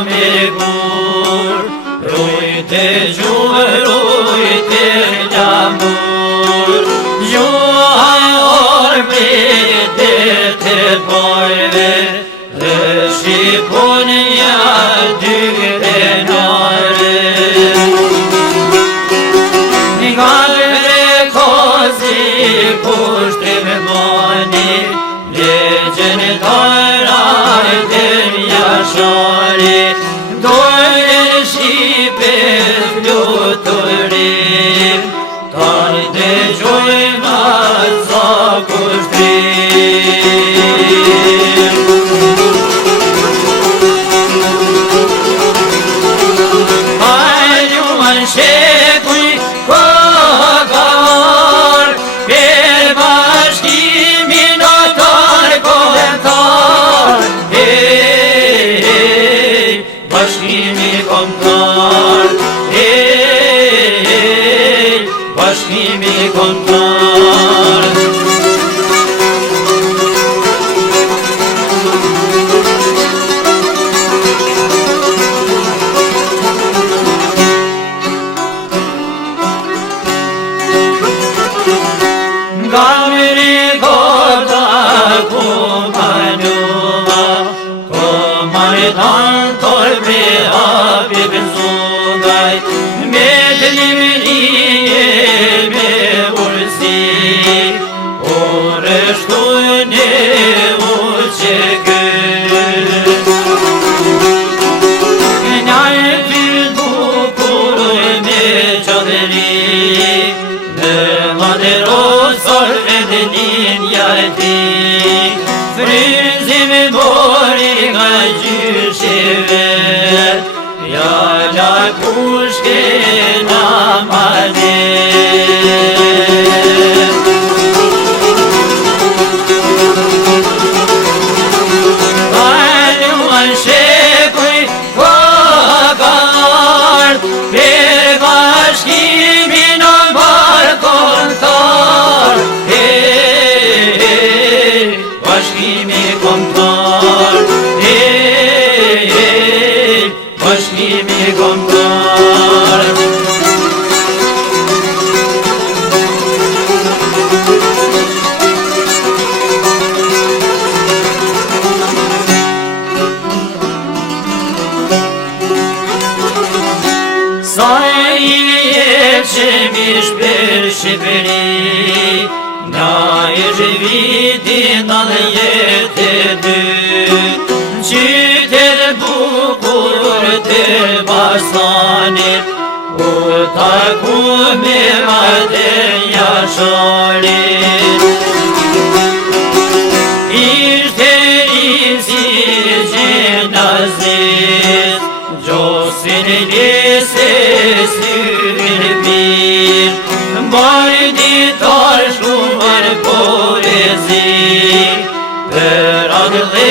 amigur, rujte gjuhë, rujte ljamur, gjuhaj orë brite të bojve, dhe shqipun ja dyre nare. Galre kozi pushtrim moni, legjen taraj të jashari, dojnë shqipe fluturim, tanë të gjojnë atë kushtrim. Hajruan shekuj kogar, per bashkimin atar komtar, bashkimi komtar, bashkimi komtar. Gamri goda kumanuma, komandan torbe abi benzugay, medlimriye me ursi, oreshtune uçegül. Nayfil bukur me çadri, ne madero sorvedin yardi, frizim bori gajüşever, yala kuşke namade. Ayuan şekuy kogar, bir başkimin var kontar, başkimi kontar, başkimi kontar. Sayyeşemiş bir şibri, nair vidin al yetedi, çiğdir bukur tir basanir, utakume maden yaşarir. İrterizi cenaziz, Josinli sesir bir, bardi taşkumar poezi, per adlı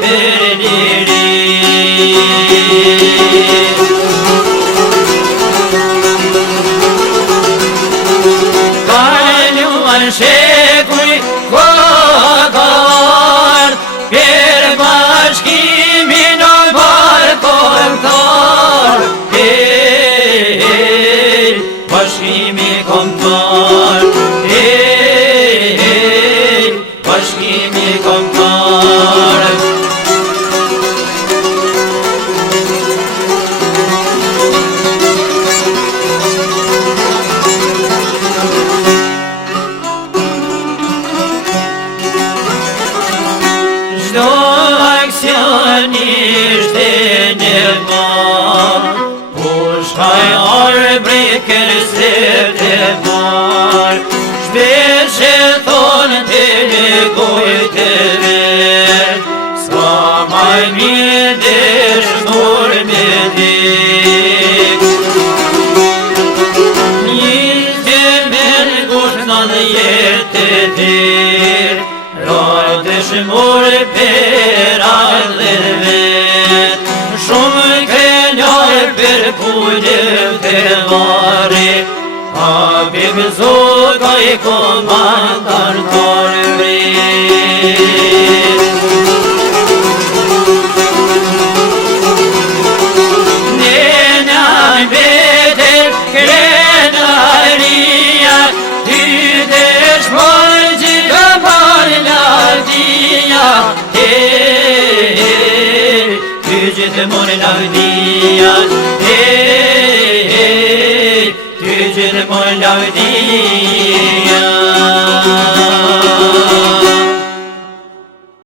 perleri. Kalüman şekuy kogar, bir başkimin var kontar, başkimi kontar, başkimi kontar. Жду aksionishte nema, pushkaj arbreker se te var, shpeshe thonë të legoj të ver, s'ka maj mirë dëshmor me dik. Njëzë me ngushtë në jetë të tir, dëshmor per alle vet, shumë krenjar per kujdev të vari, abim zogaj komandar torvrit. ty gjithmonë lavdia, ty gjithmonë lavdia.